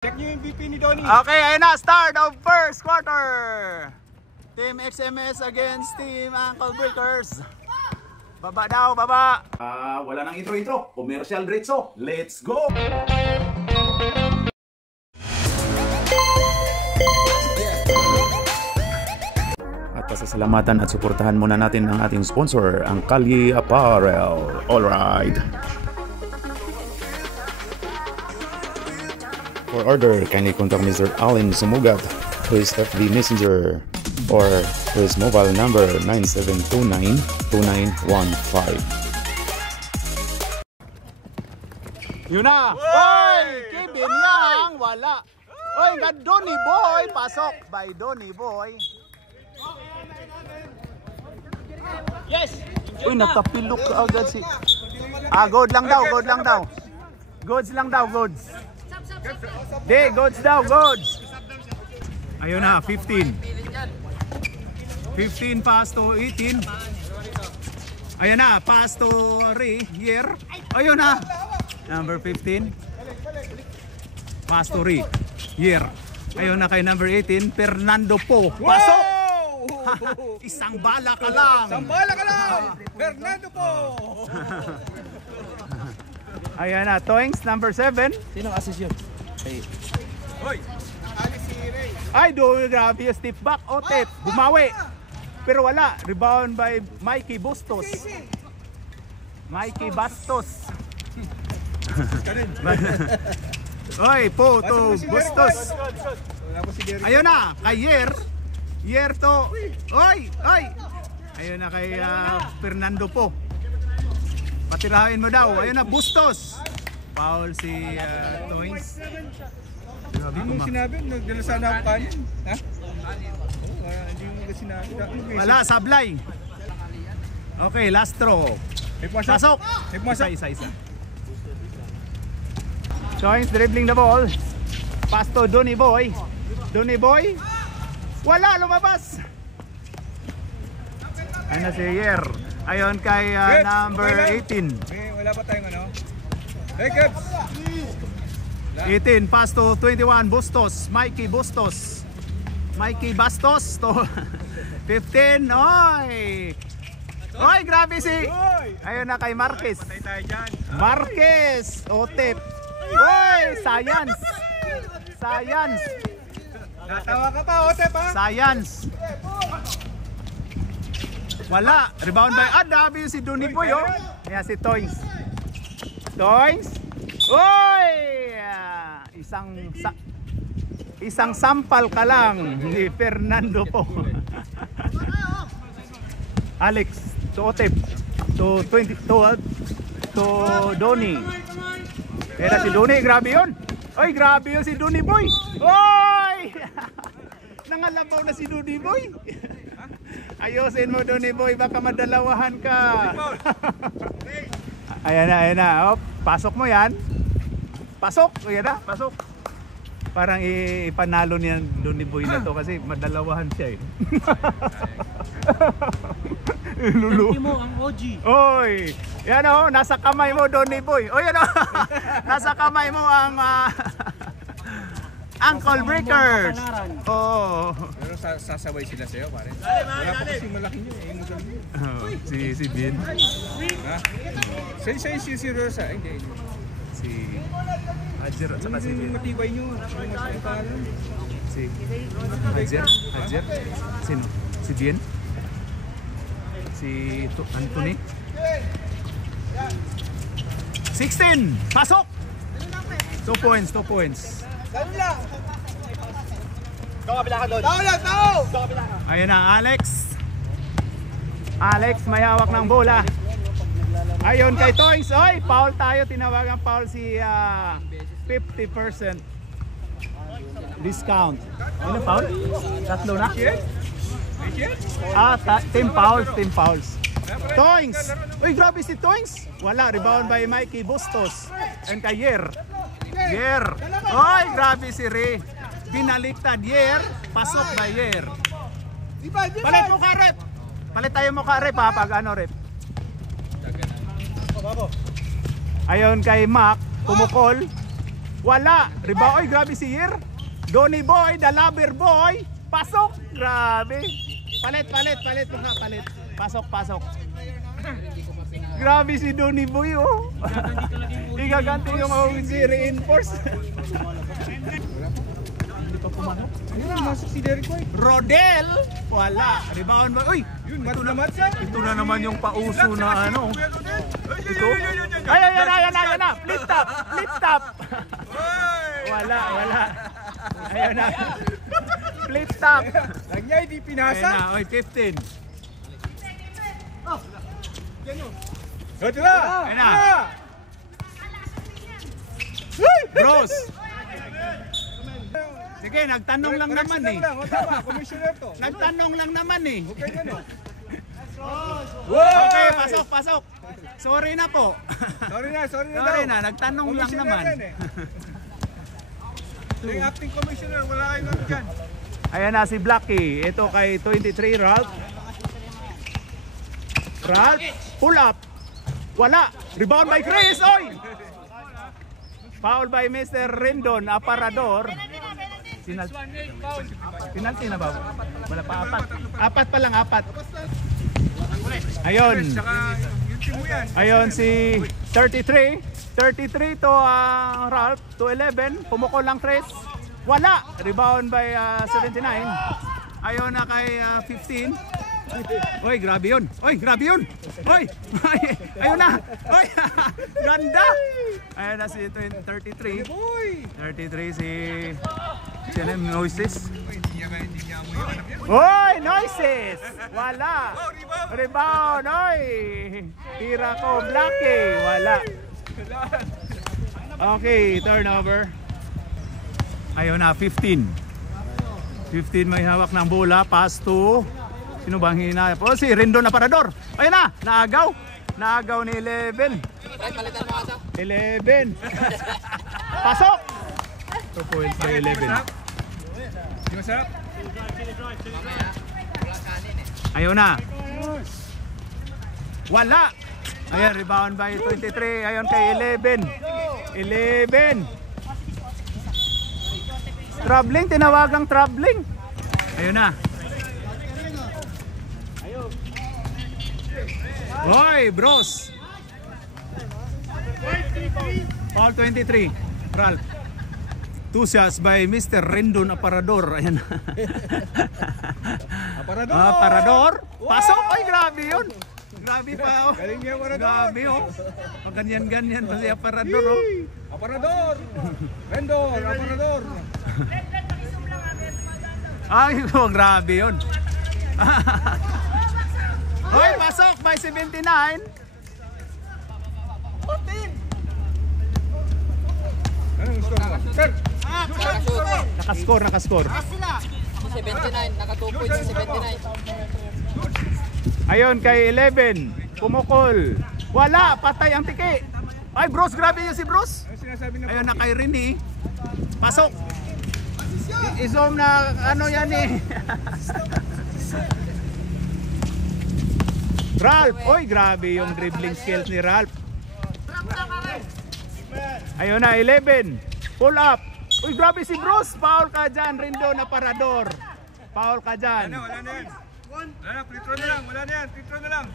Check nyo yung VP ni Donnie. Okay, ayun na, start of first quarter. Team XMS against Team Ankle Breakers. Baba daw, baba. Wala nang intro-intro. Commercial diretso. Let's go! At pasasalamatan at suportahan muna natin ang ating sponsor, ang Kalye Apparel. Alright. For order, kindly contact Mr. Allen Sumugat, who is FB Messenger, or his mobile number 9729-2915. Yun na! Oy! Kevin Yang! Wala! Oy! Donnie Boy! Pasok by Donnie Boy! Yes! Uy! Nakapilok agad si... God lang daw! God lang daw! Gods lang daw! Gods! Di! Gods daw! Gods! Ayun na! 15! 15 pass to 18. Ayun na, pass to Year. Ayun na. Number 15. Pass to Year. Ayun na kay number 18, Fernando Po. Pasok! Isang bala ka lang. Isang bala ka lang. Fernando Po. Ayun na, Toings, number 7. Sinong assist yun? Hoy! Ay, grabe yung step back. Otep, bumawi. Pero wala, rebound by Mikey Bustos. Mikey Bastos. Oy, Po to Bustos. Ayun na, kay Yer to. Oy, oy. Ayun na kay Fernando Po. Patirahin mo daw. Ayun na, Bustos. Foul si Toings. Hindi mo sinabi, nagdala sana ako kanin. Ha? Hindi mo ka sinabi. Wala, sablay. Okay, last throw. Pasok. Isa. Toings dribbling the ball. Pass to Donnie Boy. Donnie Boy. Wala, lumabas. Ayun na si Yer. Ayon kay number 18. Wala pa tayong ano? Hey, Kebs! 18, pass to 21, Bustos, Mikey Bustos. Mikey Bastos to 15, oy! Oy, grabe si... Ayun na kay Marquez. Marquez, Otep. Oy, Science. Natawa ka pa, Otep, ha? Science. Wala, rebound by... Dabi si Donnie Boy, oh. Yan si Toings. Oy! Isang sampal ka lang ni Fernando Po. Alex to Otep to 20 to Donnie. Pero si Donnie, grabe yun. Oy, grabe yun si Donnie Boy. Oy! Nangalabaw na si Donnie Boy. Ayosin mo, Donnie Boy, baka madalawahan ka. Ayan na. Oh, pasok mo yan. Pasok. Ayan na, pasok. Parang ipanalo niya Donnie Boy na to kasi madalawahan siya eh. Lulu. mo ang OG. Oy, yan o, nasa kamay mo Donnie Boy. O yan o, nasa kamay mo ang Ankle Breakers. Oh. Pero sasabay sila sa'yo, pare. Wala pa kasi malaki nyo eh. Si Bin. Ha? Si Rosa. Hindi. Si Adjer at saka si Bin. Matibay nyo. Si Adjer. Sino? Si Bin. Si Anthony. 16. Pasok. 2 points. Ayun na, Alex, may hawak ng bola. Ayun kay Toys. Oy, foul tayo. Tinawagan foul si 50% discount. Ano foul? Tatlo na? Team fouls. Toys. Uy, grabe si Toys. Wala, rebound by Mikey Bustos. And kay Yer. Oy, grabe si Ray. Binaliktad Yer. Pasok by Yer. Palit mo ka, Rep. Palit tayo mo ka, Rep, ha, pag ano, Rep. Ayon kay Mac, pumukol. Wala. Rebound. Oy, grabe si Yer. Donny Boy, the lover boy. Pasok. Grabe. Palit. Mga palit. Pasok. Grabe si Donny Boy, oh. Igaganti yung si reinforce. Hindi pa pumanok. Ayun, nasa si Derek White. Rodel. Wala. Rebound ba? Uy, Yun, mat na mat siya. ito na naman yung pauso na ano. Ito. Ayan na. Flip top. Wala. Ayan na. Flip top. Lang niya, hindi Ayan pinasa. na. Oy, 15. Ito na. Ayan na. Bros. Sige, nagtanong lang naman eh. O tama, commissioner to. Nagtanong lang naman eh. Okay na no. Okay, pasok. Sorry na po. Sorry na Sorry daw. na, nagtanong lang Commissioner naman. yan eh. Yung acting commissioner, wala kayo nun dyan. Ayan na si Blacky. Ito kay 23, Ralph. Pull up. Wala. Rebound by Chris. Oy! Foul by Mr. Rendon Aparador. Penalty na ba? Wala pa, apat pa lang. Ayun. Saka yung team mo yan. Ayun si 33 to Ralph to 11. Pumukol lang Chris. Wala. Rebound by 79. Ayun na kay 15. Oy, grabe yun. Oy! Ayun na. Oy! Ganda. Ayun na si 33. Boy! 33 si Noises. Hindi niya mo yung anak yan. Oy! Noises! Wala. Oh, Rebound. Oy! Tira ko. Blacky. Wala. Okay, turnover. Ayun na, 15 may hawak ng bola. Pass to sino bang hinahap? Oh, si Rendon Aparador. Ayun na, naagaw ni 11. 11. Pasok. 2 points by 11. Di masarap? Ayun na. Wala. Ayan, rebound by 23. Ayun kay 11. Traveling, tinawagang traveling. Ayun na. Hoy, bros. Foul 23. Ralph. 2 shots by Mr. Rendon Aparador. Ayan. Aparador. Pasok. Ay, grabe yun. Grabe pa, oh. Galing niya, Aparador. Grabe, oh. Ganyan pa si Aparador, oh. Aparador! Rendon, Aparador! Ay, oh, grabe yun. Hoy, pasok by 79. Anong gusto mo? Sir! Nakaskor. 79, naka 2 points sa 79. Ayun kay 11. Pumukol. Wala, patay ang tiki. Ay, bros, grabe yun si bros. Ano sinasabi na Ayun na kay Rini. Pasok. I-zoom na ano yan eh. Ralph. Oy, grabe yung dribbling skills ni Ralph. Ayun na, 11. Pull up. Uy, grabe si Bruce. Foul ka dyan, Rendon Aparador. Foul ka dyan. Wala na yan. Wala na, free throw na lang. Wala na yan, free throw na lang.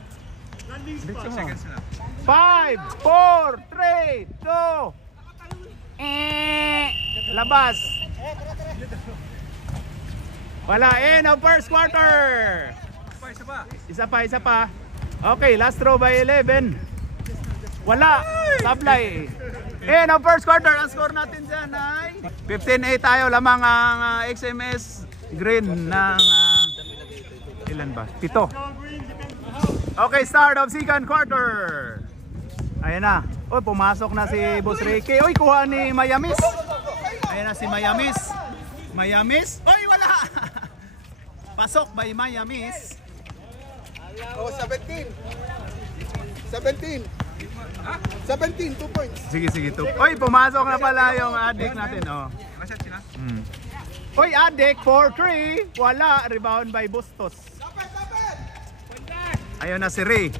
6 seconds na. 5, 4, 3, 2. Labas. Wala. End of first quarter. Isa pa. Okay, last throw by 11. Wala. Sablay. End of first quarter. Ang score natin dyan ay 15-8 tayo. Lamang ang XMS Green ng ilan ba? 7. Okay, start of second quarter. Ayan na. Uy, pumasok na si Boss Ricky. Uy, kuha ni Mayamis. Ayan na si Mayamis. Uy, wala. Pasok by Mayamis. Oh, 17. 2 points. Sige, 2. Uy, pumasok na pala yung addict natin. Oh. Masyad sila. Uy, addict for 3. Wala. Rebound by Bustos. Ayun na si Ray.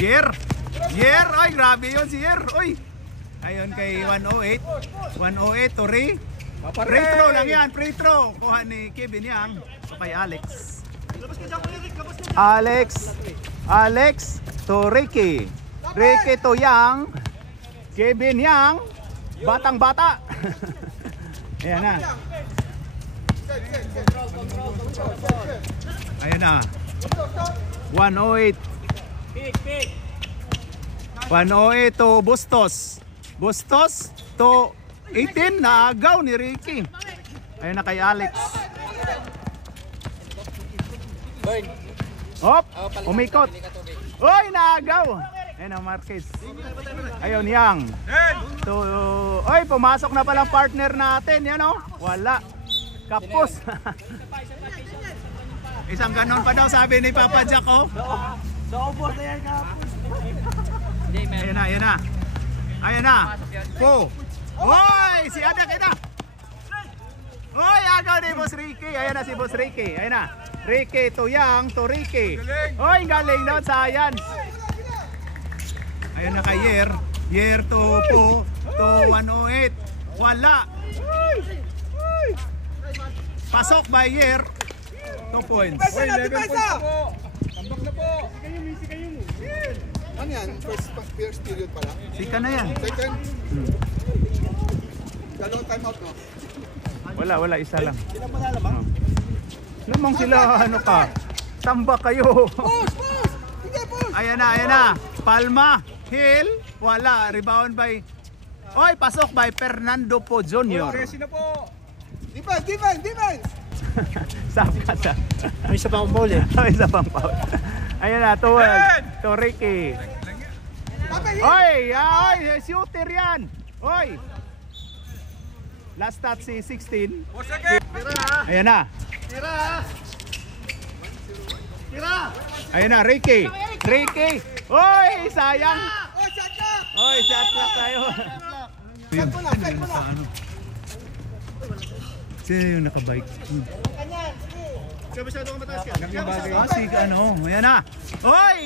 Yer. Ay, grabe yun si Yer. Uy. Ayun kay 108. 108 to Ray. Free throw lang yan, free throw. Kuha ni Kevin Yang. So kay Alex. Alex to Ricky. Ricky to Yang. Kevin Yang. Batang bata. Ayan na. Ayan na. 108. 108 to Bustos. Bustos to 18 na agaw ni Ricky. Ayun na kay Alex. Hop, umikot. Oy, naagaw. Ayun ang Marquez. Ayun Yang. To, oy, pumasok na palang partner natin. Yan o. Wala. Kapos. Isang ganon pa daw sabi ni Papa Jack oh. Naubos na yan kapos. Ayan na, ayan na. Ayan na. Po. Oy, si Adak, ayan na. Oy, agaw ni Boss Ricky. Ayan na si Boss Ricky. Ayan na. Ricky to Yang to Ricky. Oy, galing daw, science. Ayan na kay Yer. Yer to Po. To 108. Wala. Pasok by Yer. 2 points. Oy, 11 points na po. Tambak na po. Ano yan? First period pala? Sika na yan. Second? Dalawang time out, no? Wala, isa lang. Lamang sila, ano ka? Tambak kayo. Ayan na. Palma, Hill, wala. Rebound by, oy, pasok by Fernando Po Jr. Presi na po. Defense! Sapa sa. May isa pa akong ball eh. May isa pang foul. Ayan na, to Ricky. Oy, shooter yan. Oy. Last stat si 16. Ayan na. Ayan na, Ricky. Oy, sayang. Oy, shot clock tayo. Set mo na! Sino yung nakabike? Siya masyado ka mataas ka? Sige, ano. Ayan na. Oy!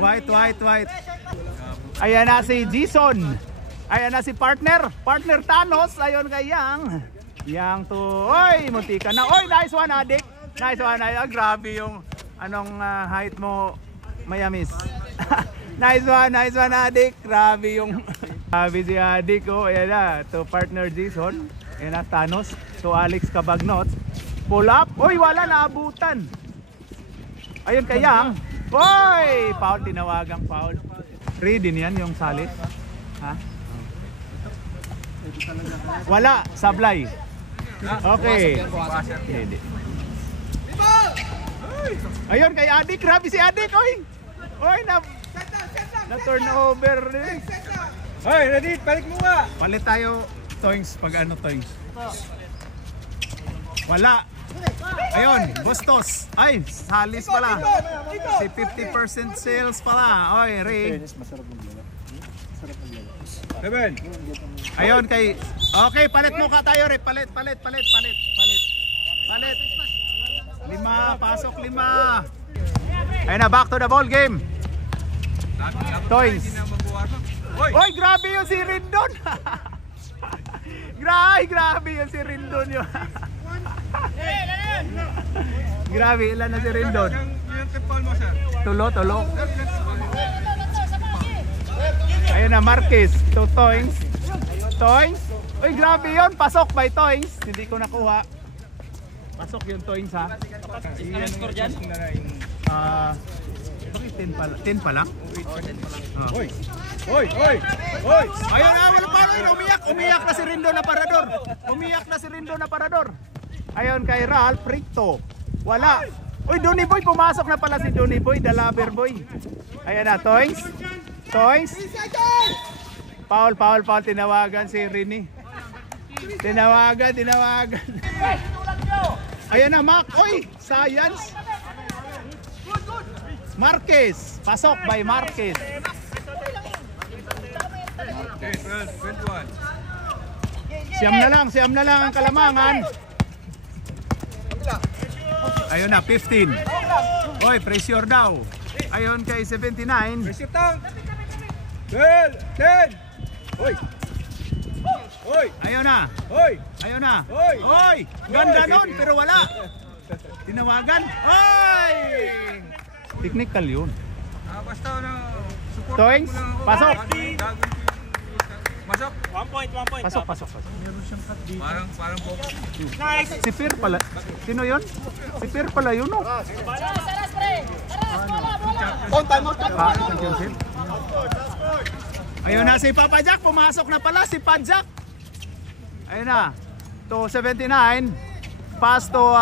White. Ayan na si Jason. Ayan na si partner Thanos. Ayun kay Yang to, oy, muntika na. Oy, nice one, Adik. Grabe yung anong height mo, Mayamis. nice one, Adik. Grabe si Adik. Oh, ayan na. To partner Jason. Ayan na, Thanos. To Alex Cabagnot. Pull up. Oy, wala, naabutan. Ayun kay Yang. Oy, foul, tinawagang foul. Ready niyan yung salit. Ha? Wala, sablay. Okay. Hindi. Ayun kay Adik, grabe si Adik, oy. Oy, na turnover. Hoy, ready, balik mo nga. Palit tayo Toings pag ano Toings. Wala. Ayun, Bustos. Ay, salis pala. Si 50% sales pala. Oy, Ray. Seven. Ayun kay, okay, palit mo ka tayo, Ray. Palit. 5, pasok 5. Ayun na, back to the ball game. Toys. Oy, grabe yung si Rindon. Grabe yung si Rindon yun. Grabe, ilan na si Rindon? Yung tipol mo, sir. Tulo. Ayun na, Marquez to Toings. Uy, grabe yun. Pasok by Toings. Hindi ko nakuha. Pasok yung Toings, ha. Anong score dyan? Bakit 10 pa lang? Hoy. Ayun na, wala pa rin. Umiyak na si Rindo na parador. Ayun kay Ralph Ricto. Wala. Uy, Donny Boy, pumasok na pala si Donny Boy, the lover boy. Ayan na, Toings. Foul, tinawagan si Rini. Tinawagan. Ayan na, Mac. Uy, science. Marquez. Pasok by Marquez. Okay, 12, 21. Siyam na lang ang Kalamangan. Ayun na, 15. Oy, pressure daw. Ayun kay 79. Pressure tank. 10! Hoy! Hoy! Ayaw na. Hoy! Ayaw na. Hoy! Hoy! Ganda nun, pero wala. Tinawagan. Hoy! Technical yun. Basta na support Toings, mo lang ako. pasok. Pasok. Pasok, pasok, pasok. Parang po. Si Pierre pala. Sino yun? Si Pierre pala yun, no? On time out. Ayun na si Papa Jack. Pumasok na pala si Pajak. Ayun na. To 79. Pass to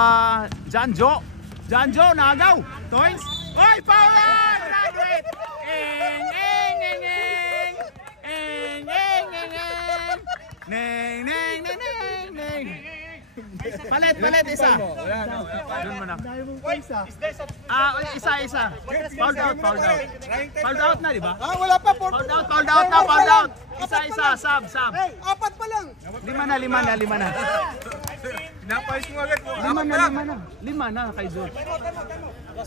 Janjo. Janjo, nagaw. Toings. Oy, Paula! Graduate! Eng, eng, eng, eng. Eng, eng, eng, eng. Neng, neng, neng, neng, neng. Palit, palit, isa. Doon mo na. Isa. Fouled out. Fouled out na, di ba? Wala pa. Fouled out. Isa. Sub. Apat pa lang. Lima na. Pinapayos mo agad. Lima na kay Jun.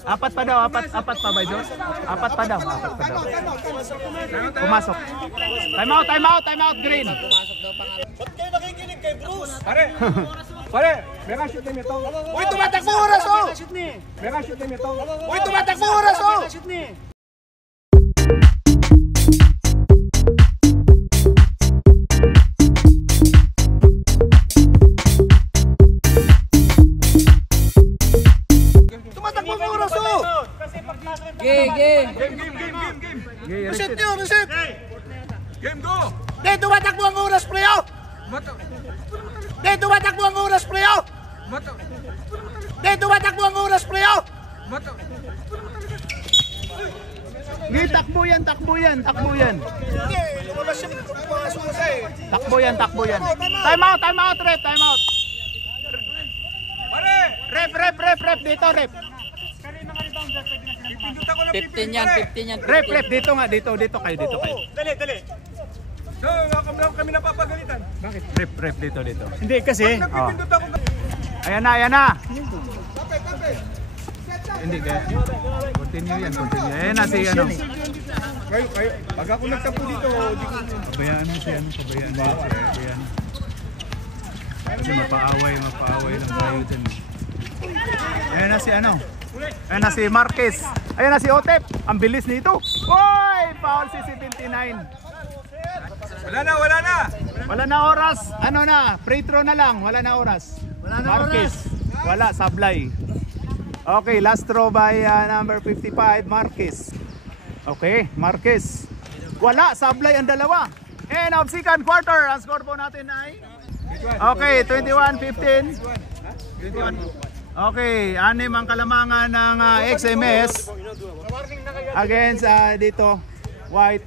Apat pa daw. Apat pa ba, Jun? Apat pa daw. Pumasok. Time out, Green. Pare, mega shoot din ito. Uy, tumatakbo oras oh. Mega shoot din ito. Uy, tumatakbo oras oh. Tumatakbo oras oh. Game. Reset nyo, reset. Game go! De, tumatakbo ang oras, pre oh. Mato. De, tumatakbo ang oras, pre oh. Mato. De, tumatakbo ang oras, pre oh. Mato. Hindi, takbo yan. Hindi, lumabas siya mga susa eh. Takbo yan. Time out, rep. Pare! Rep, dito, rep. Pipindot ako ng 15 yan. Rep, dito kayo. Dali. No, wala kami napapagalitan. Bakit? Rep, dito. Hindi kasi, Nagpipindot ako. Ayan na. Tape. Hindi kaya. Continue. Ayan na si ano. Kayo. Pag ako nagtapo dito, di ko... Pabayaan mo. Kasi mapaaway lang tayo dyan. Ayan na si ano. Ayan na si Marquez. Ayan na si Otep. Ang bilis nito. Hoy! Foul si 79. Wala na oras. Ano na? Free throw na lang. Wala na oras. Marquez. Wala. Sablay. Okay. Last throw by number 55. Marquez. Okay. Marquez. Wala. Sablay ang dalawa. End of second quarter. Ang score po natin ay... Okay. 21-15. 21. Okay. 6 ang kalamangan ng XMS. Against dito. White.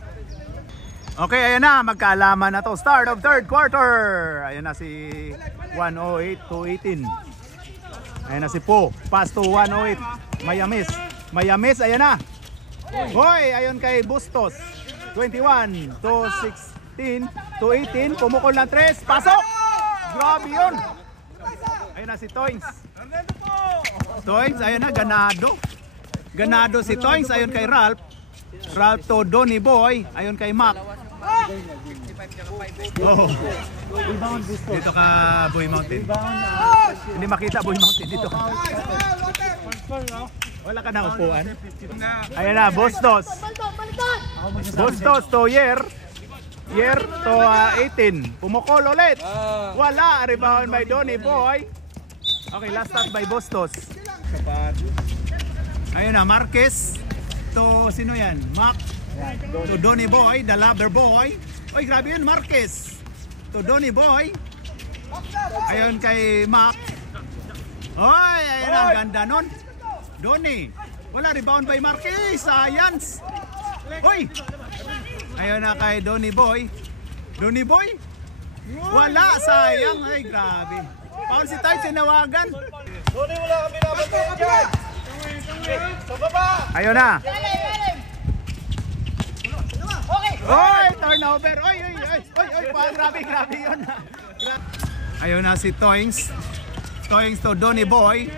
Okay, ayan na, magkaalaman na to. Start of third quarter. Ayan na si 108-18. Ayan na si Po. Pass to 108. Mayamis, ayan na. Hoy, ayon kay Bustos. 21-16 to 18. Pumukol ng 3. Pasok! Grabe yun. Ayan na si Toings. Ayan na, ganado si Toings. Ayon kay Ralph to Donny Boy. Ayon kay Mac. Oh. Dito ka Boy Mountain. Hindi makita Boy Mountain dito. Wala ka na upuan. Ayan na, Bustos to Yer to 18. Pumukol ulit. Wala, rebound by Donny Boy. Okay, last start by Bustos. Ayun na, Marquez to sino yan? Mac to Donny Boy, the lover boy. Oy, grabe yun, Marquez to Donny Boy. Ayun kay Mac. Oy, ayun ang ganda nun. Donny. Wala, rebound by Marquez. Science. Oy. Ayun na kay Donny Boy. Wala, sayang. Ay, grabe. Paul si Tay, tinawagan. Doni, wala kami nabantayan dyan. Sa baba. Ayun na. Oy, turnover. Oy. Grabe yun. Ayun na si Toings to Donny Boy.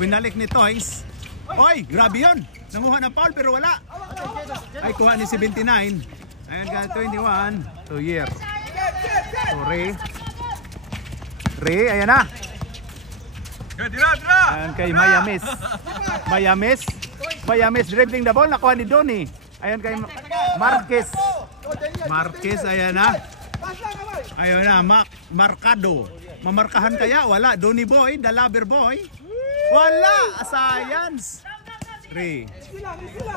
Binalik ni Toings. Oy, grabe yun. Nanguha ng foul pero wala. Ay, kuha ni 79. Ayun kay 21 to Yer. To Ray. Ray, ayan na. Dira. Ayun kay Mayamis dribbling the ball, nakuha ni Donny. Ayun kay Marquez. Ayan na. Ayun na, Marcado. Mamarkahan kaya? Wala. Donny Boy, the lover boy. Wala. Science. Ray.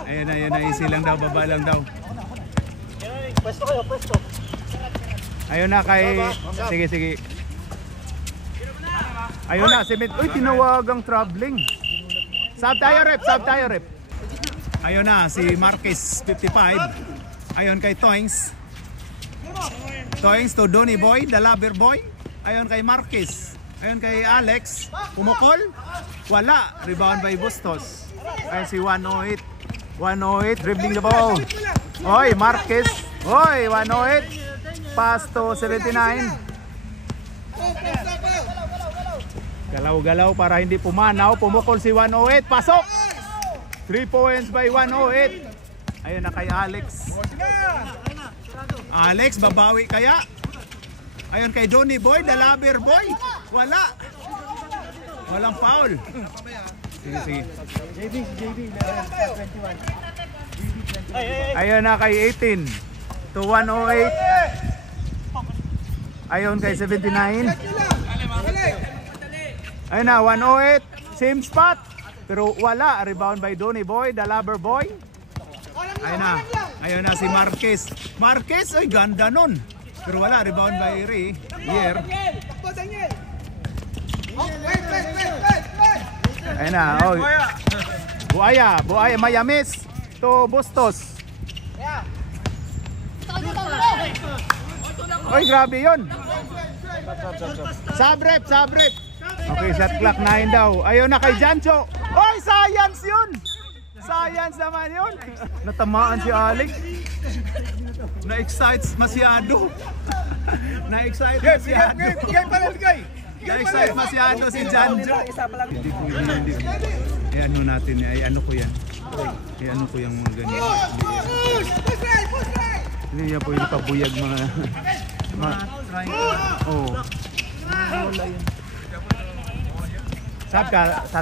Ayun na, easy lang daw, baba lang daw. Pwesto kayo, pwesto. Ayun na kay... Sige. Ayun na, si Uy, tinawagang traveling. Sub tayo, rep. Ayun na, si Marquez, 55. Ayun kay Toings. Toings to Donny Boy, the lover boy. Ayun kay Marquez. Ayun kay Alex. Pumukol. Wala. Rebound by Bustos. Ayun si 108. 108, dribbling the ball. Oy, Marquez. Oy, 108. Pass to 79. Galaw-galaw para hindi pumanaw. Pumukol si 108. Pasok. 3 points by 108. Ayun na kay Alex. Alex, babawi kaya? Ayun kay Donny Boy, the lover boy. Wala. Walang foul. Sige. JB. Ayun na kay 18 to 108. Ayun kay 79. Ayun na, 108. Same spot. Pero wala. Rebound by Donny Boy, the lover boy. Ayun na si Marquez. Marquez, ay ganda nun. Pero wala, rebound by Ray. Yer. Ayun na, oh. Buaya, Mayamis to Bustos. Oy, grabe yun. Sabrep. Okay, shot clock 9 daw. Ayun na kay Jancho. Oy, science yun. Science naman yun. Natamaan si Alex. Na-excite masyado. Na-excite masyado si Janjo. Hindi. Ano natin, ano ko yan. Ano ko yung mga ganyan. Hindi niya po yung pabuyag mga... Sab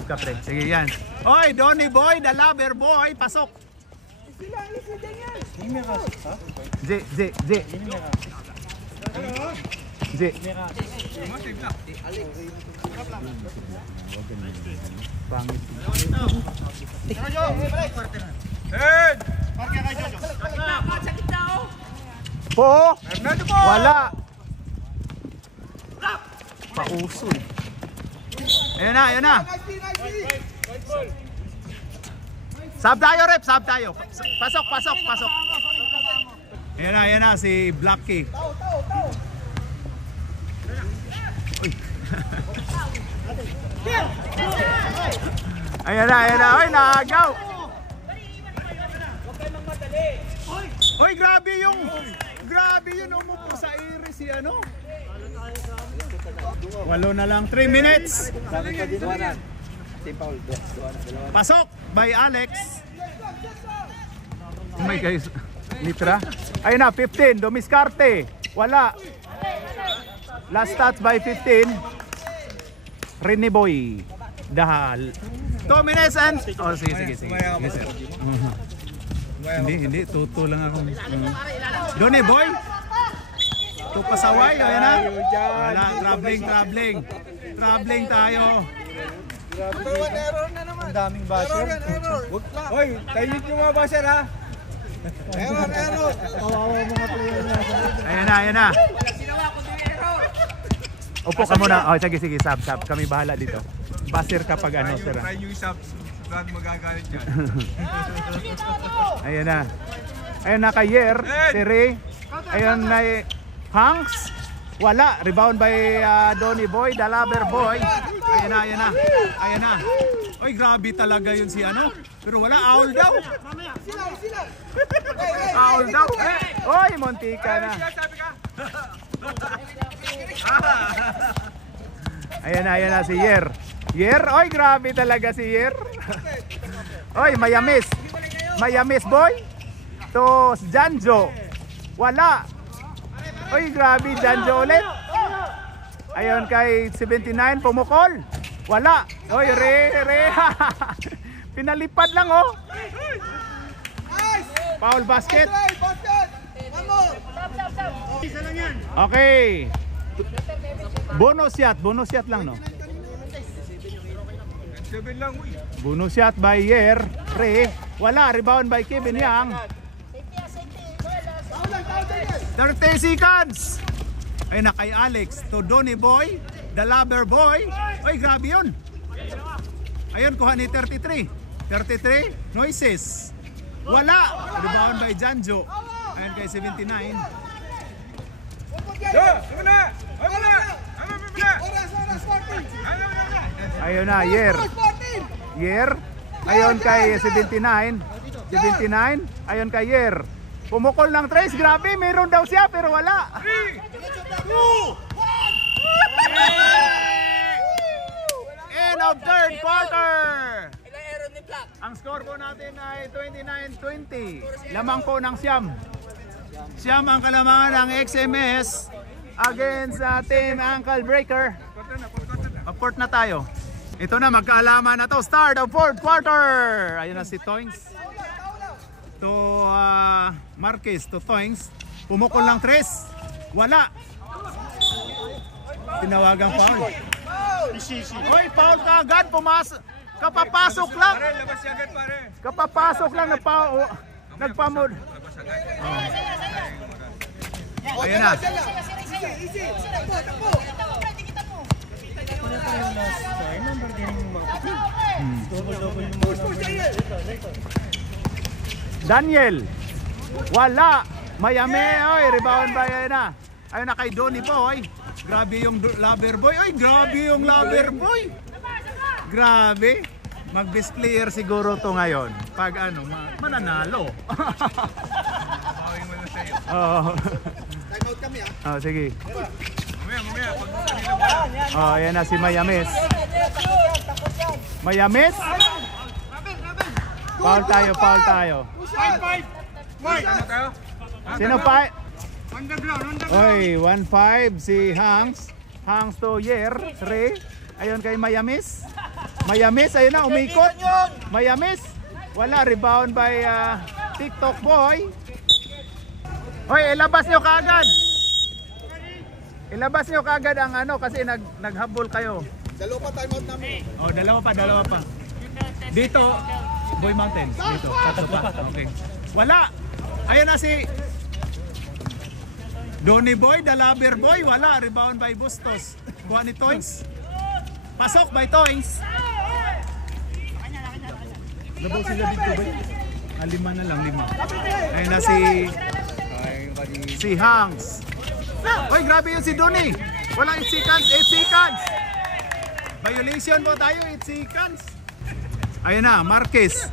ka pre. Sige yan. Oy, Donny Boy, the lover boy, pasok. Z. Pangit. Po. Wala. Pausoy. Ayan na. Sub tayo, rep. Pasok. Ayan na si Blacky. Uy. Ayan na. Oy, naagaw. Uy, grabe yun umupo sa iris si ano. 8 na lang, 3 minutes. Pasok by Alex. Oh my guys, Litra. Ayun na, 15, Domiscarte. Wala. Last stats by 15. Rene Boy. Dahal. 2 minutes and... Oh, sige. Hindi. Tuto lang ako. Donny Boy. To pasaway. Ayun na. Wala. Traveling tayo. Number 1 error na naman. Ang daming basher. Hoy, tahimik yung mga basher ha. Error. Kawawa mga player na. Ayan na. Upo ka muna. Oh, sige, sab. Kami bahala dito. Basir kapag ano, sir. Try nyo yung subs. Saan magagalit yan. Ayan na kay Yer, si Ray. Ayun na Hanks. Wala. Rebound by Donny Boy, the lover boy. Ayan na. Oy, grabe talaga yun si ano. Pero wala, owl daw. Owl daw. Oy, Montika na. Ayan na si Yer. Oy, grabe talaga si Yer. Oy, Mayamis boy. To Janjo. Wala. Uy, grabe, Janjo ulit. Ayun kay 79, pumukol. Wala. Uy, Re. Pinalipad lang, oh. Foul basket. Okay. Bonus shot lang, no? 7 lang, uy. Bonus shot by Yer. Re. Wala. Rebound by Kevin Yang. 30 seconds. Ay na kay Alex. To Donny Boy. The Lover Boy. Ay, grabe yun. Ayun, kuha ni 33. 33. Noises. Wala. Rebound by Janjo. Ayun kay 79. Ayun na, Yer. Ayun kay 79. Ayun kay Yer. Pumukol ng trace. Grabe, meron daw siya pero wala. 3, 2. End of third quarter. Ang score po natin ay 29-20. Lamang po ng Siam. Siam ang kalamangan ng XMS against Team Ankle Breaker. Fourth na tayo. Ito na, magkaalaman na to. Start of fourth quarter. Ayun na si Toings. To Marquez, to Toings. Pumukol ng tres. Wala. Tinawagang foul. Hoy, foul ka agad. Kapapasok lang. Pare, labas siya agad, pare. Kapapasok lang. Nagpamod. Ayun na. Daniel. Wala. Miami. Oy, rebound ba yan na? Ayun na kay Donny Boy. Grabe yung Lover Boy. Oy, grabe yung Lover Boy. Grabe. Mag-best player siguro to ngayon. Pag ano, mananalo. Bawin mo na sa'yo. Oo. Time out kami Oh, sige. Mamaya. Pag kanina ba? Oh, ayan na si Mayamis. Mayamis? Foul tayo. Ano tayo? Sino pa? Oy, 1-5 si Hangs. Hangs to Yer. Re. Ayun kay Mayamis. Mayamis, ayun na, umikot. Mayamis. Wala, rebound by TikTok Boy. Oy, ilabas nyo kaagad. Ilabas nyo kaagad ang ano kasi naghabol kayo. Dalawa pa time out namin. Oh, dalawa pa. Dito, Boy Mountain. Dito, tatlo pa. Okay. Wala. Ayun na si Donny Boy, the Lover Boy. Wala, rebound by Bustos. Kuha ni Toings. Pasok by Toings. Labaw sila dito ba? Lima na lang, 5. Ayun na si Hangs. Oy, grabe yun si Donny. Wala 8 seconds. Violation po tayo, 8 seconds. Ayun na, Marquez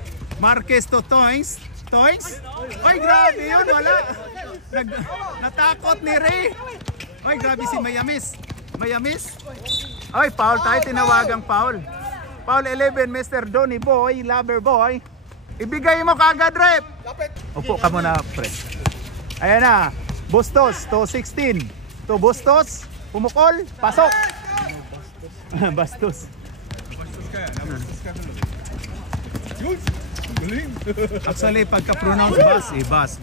to Toings. Oy, grabe yun, wala. Natakot ni Ray. Oy, grabe si Mayamis. Oy, foul tayo, tinawagang foul. Foul 11, Mr. Donny Boy, Lover Boy. Ibigay mo kaagad, rep. Upo ka muna, pre. Ayan na, Bustos to 16. To Bustos, pumukol, pasok. Bastos. Bastos ka tuloy. Yun! Galing! Actually, pagka-pronounce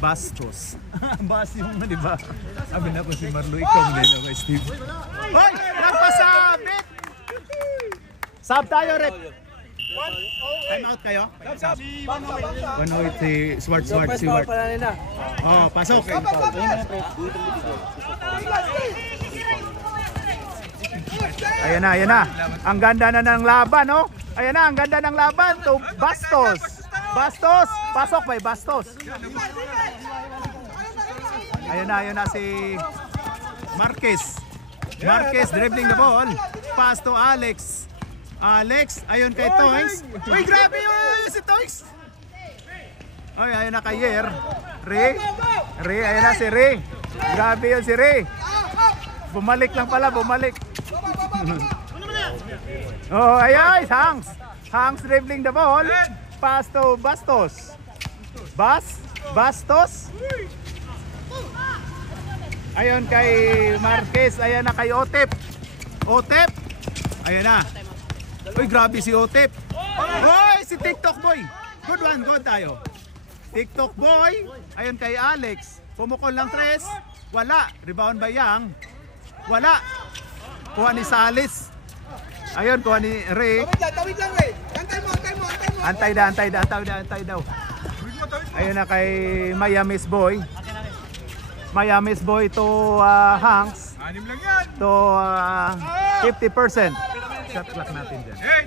Bastos. Bas yung, di ba? Sabi na ko si Marlo, ikaw din ako, Steve. Hoy! Nagpasabit! Sub tayo, rep. Time out kayo? Sab! 108 si Swart. Oh, pasok. Ayan na. Ang ganda na ng laban, oh. Ayan na, ang ganda ng laban. To Bastos, pasok by Bastos. Ayun na si Marquez dribbling the ball. Pass to Alex, ayun kay Toings. Uy, grabe yun si Toings. Ay, ayun na kay Yer. Re, ayun na si Re. Grabe yun si Re. Bumalik. Oh, ayun, Hangs dribbling the ball. Pass to Bastos. Bastos. Ayon kay Marquez. Ayan na kay Otep. Otep. Ayan na. Uy, grabe si Otep. Uy, si TikTok boy. Good one, good tayo. TikTok boy. Ayon kay Alex. Pumukol lang 3. Wala. Rebound by Yang. Wala. Kuha ni Salis. Ayun, kuha ni Ray. Tawid lang, Ray. Antay mo. Antay daw. Ayun na kay Miami's boy. Miami's boy to Hanks. 6 lang yan. To 50%. Shot clock natin dyan. Hey!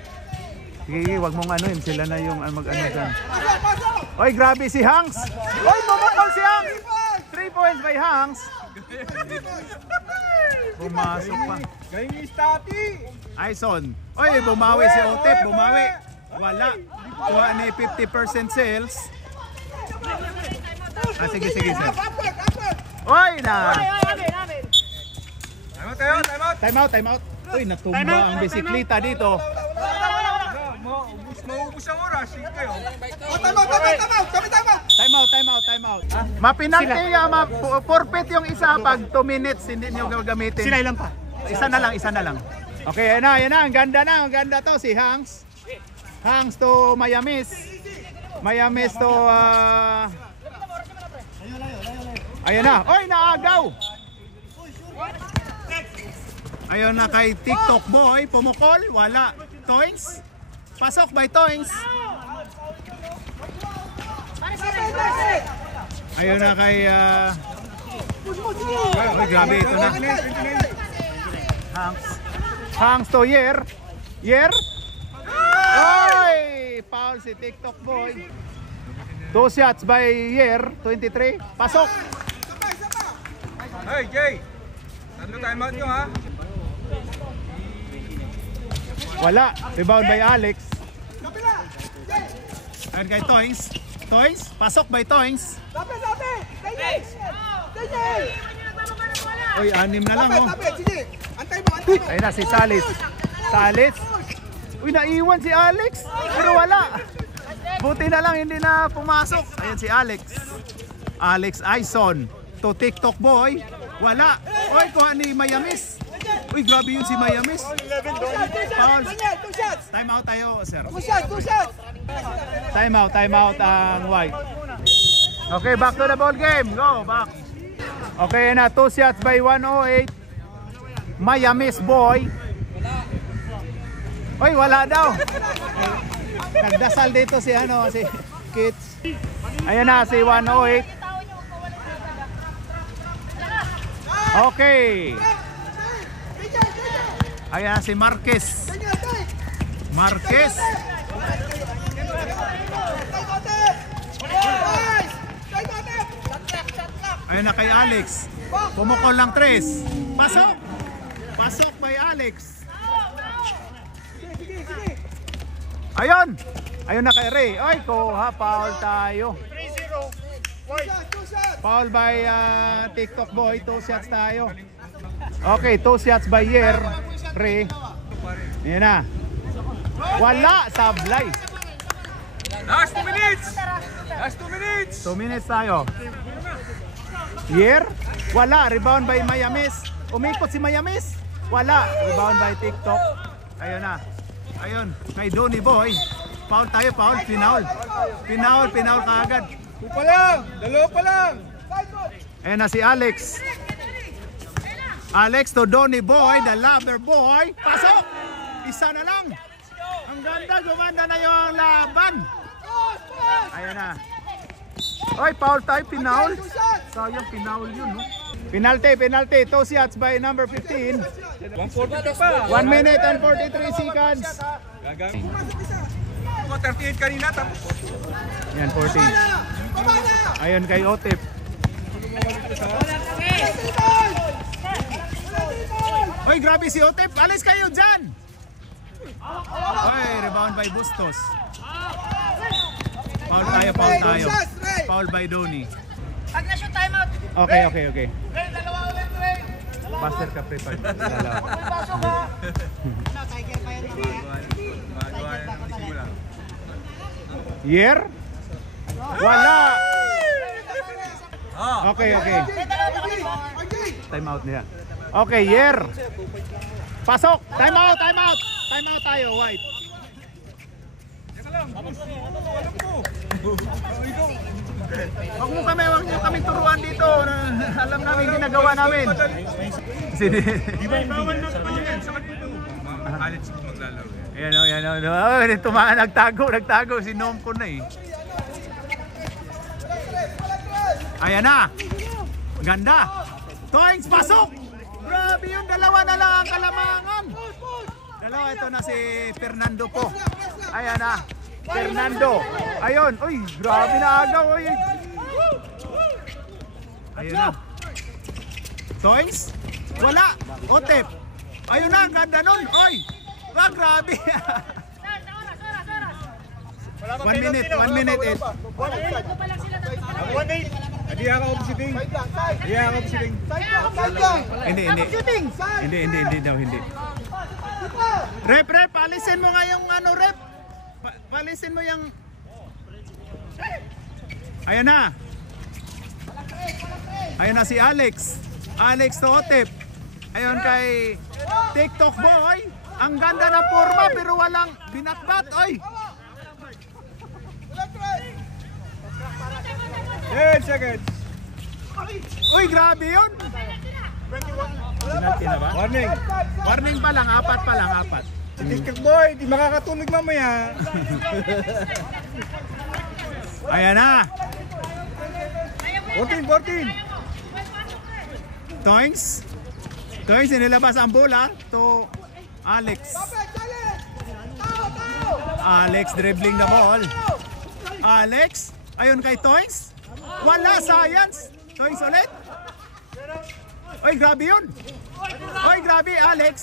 Sige, wag mong ano yun. Sila na yung mag-ano dyan. Oy, grabe si Hanks. Oy, bumukol si Hanks. 3 points by Hanks. Pumasok pa. Galing ni Stati. Ison. Oy, bumawi si Otep. Bumawi. Wala. Kuha ni 50% sales. Sige, sir. Oy, na. Time out. Uy, natumba ang bisikleta dito. Maubos ang oras. Sige kayo. Time out. Mapinanti forfeit yung isa pag 2 minutes hindi niyo gagamitin. Sila ilan pa? Isa na lang. Okay, ayan na. Ang ganda to si Hanks. Hanks to Miami's. Miami's to ayan na. Oy, naagaw. Ayun na kay TikTok boy, pumukol, wala. Toings. Pasok by Toings. Ayun na kay oy, grabe ito na. Hanks to Yer. Oy, foul si TikTok boy. 2 shots by Yer, 23. Pasok. Hey, Jay. Tatlo time out nyo, ha? Wala. Rebound by Alex. Ayun kay Toings. Pasok by Toings. Uy, 6 na lang, oh. Antay mo. Ayun na si Salis. Uy, naiwan si Alex. Pero wala. Buti na lang hindi na pumasok. Ayun si Alex. Alex Ison to TikTok boy. Wala. Uy, kuha ni Miami's. Uy, grabe yun si Miami's. Foul. Time out tayo, sir. 2 shots. Time out ang White. Okay, back to the ball game. Go, back. Okay na, 2 shots by 108. Miami's boy. Uy, wala daw. Nagdasal dito si Kits. Ayan na, si 108. Okay. Ayan si Marquez. Ayun na kay Alex. Pumukol lang 3. Pasok by Alex. Ayun na kay Ray. Ay, kuha, foul tayo. 3-0. Foul by TikTok boy. 2 shots tayo. Okay, 2 shots by Ray. Ayan na. Wala, sablay. Last 2 minutes. 2 minutes tayo. Wala. Rebound by Miami's. Umikot si Miami's. Wala. Rebound by TikTok. Ayun na. Ayun. Kay Donny boy. Foul tayo. Pinaul kaagad. 2 pa lang. 2 pa lang. Ayun na si Alex. Alex to Donny boy. The lover boy. Pasok. Isa na lang. Ang ganda. Gumanda na yung laban. Ayun na. Oy, foul tayo, pinaul. Sayang, pinaul yun, no? Penalty. 2 shots by number 15. 140 pa. 1 minute and 43 seconds. Gagamit. 38 kanina tapos. Yan, 14. Ayun kay Otep. Oy, grabe si Otep. Alis kayo dyan. Oy, rebound by Bustos. Foul tayo. Foul by Donny. Pag na-shoot timeout. Okay. Buster ka pre pag dalawa. Wala. Okay. time out niya. Okay, Yer. Pasok. Time out, time out. Time out tayo, White. Teka lang. Alam ko. Huwag nyo kami turuan dito. Alam namin ginagawa namin. Bawal na pa yan. Saka dito. Makalit siya maglalaro. Yan o. Oh, nagtago. Sinom ko na eh. Ayan na. Ganda. Toings, pasok. Grabe yung dalawa na lang ang kalamangan. Dalawa, ito na si Fernando po. Ayan na. Fernando. Ayun. Uy, grabe na agaw. Uy. Ayun na. Toings. Wala. Otep. Ayun na. Ganda nun. Uy. Wag, grabe. 1 minute. 1 minute. Diya ka positing. Hindi daw. Rep, palisin mo nga yung ano, rep. Palisin mo yung... Ayan na. Ayan na si Alex. Alex Totep. Ayun kay TikTok boy. Ang ganda ng forma pero walang binatbat. Ay. 10 seconds. Uy, grabe yun. Penalty na ba? Warning. Warning pa lang, apat. Si TikTok boy, di makakatunog mamaya. Ayan na. 14. Toings, inilabas ang bola to Alex. Alex dribbling the ball. Alex, ayun kay Toings. Wala, science. Toings ulit. Oy, grabe yun. Oy, grabe, Alex.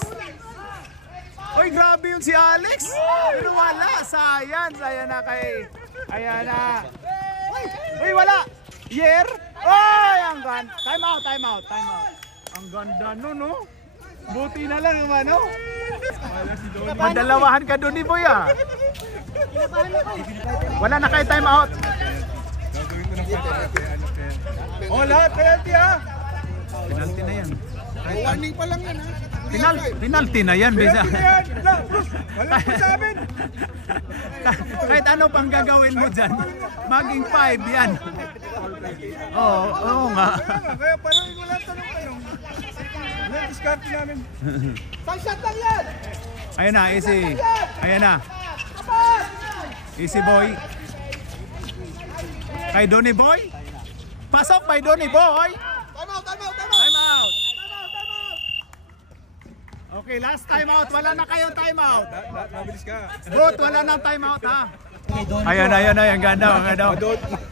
Oy, grabe yun si Alex. Pero wala, science. Ayan na kay... Ayan na. Uy, wala. Yer. Oy, ang ganda. Time out. Ang ganda nun, no? Buti na lang naman, no? Madalawahan ka doon ni Boy, ah. Wala na kayo time out. Gagawin ko ng penalty. Oh, lahat penalty ha. Penalty na yan. Warning pa lang yan ha. Penalty na yan, bisa. Penalty na yan. Wala po sa amin. Kahit ano pang gagawin mo dyan, maging 5 yan. Oo nga. Kaya parang wala tanong kayo. Wala diskarte namin. Sunshot lang yan! Ayan na, easy. Ayan na. Easy boy. Kay Donny Boy. Pasok by Donny Boy. Time out! Time out. Okay, last time out. Wala na kayong time out. Nabilis ka. Bot, wala nang time out ha. Ayan. Ang ganda.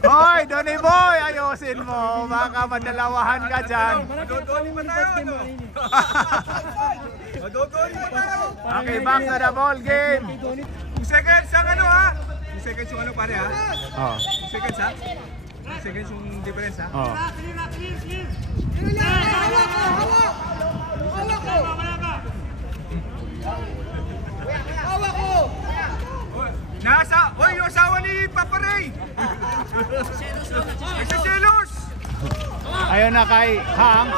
Hoy, Donny Boy, ayusin mo. Baka madalawahan ka dyan. Madodoli pa tayo. Okay, back to the ball game. 2 seconds ang ano ha. 2 seconds yung ano pare ha. Oh. 2 seconds ha. 2 seconds yung difference ha. Oh. Hawak ko! Oy, yung asawa ni Papa Ray. Nagsiselos. Ayun na kay Hanks.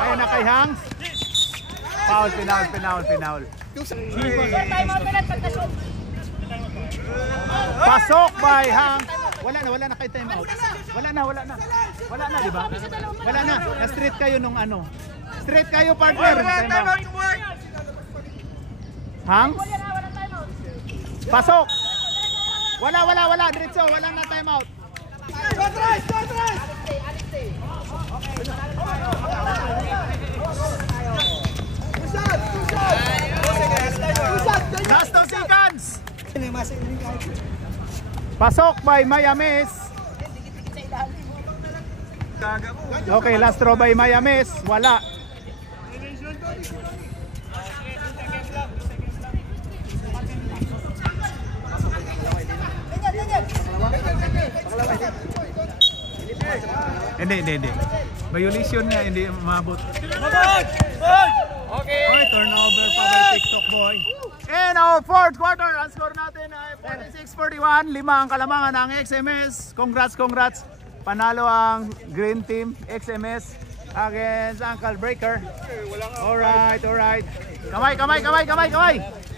Ayun na kay Hanks. Foul, penal. Pasok by Hanks. Wala na kay time out. Wala na, di ba? Wala na. Na-straight kayo nung ano. Straight kayo, partner. Time out. Hanks. Pasok. Wala. Diretso. Wala na time out. Go tries! Last 2 seconds. Pasok by Mayames. Okay, last throw by Mayames. Wala. Hindi. Violation nga, hindi maabot. Okay, turnover pa by TikTok boy. And our fourth quarter, ang score natin ay 46-41. 5 ang kalamangan ng XMS. Congrats. Panalo ang Green Team XMS. against Uncle Breaker. Alright, alright. Kamay, kamay, kamay, kamay, kamay.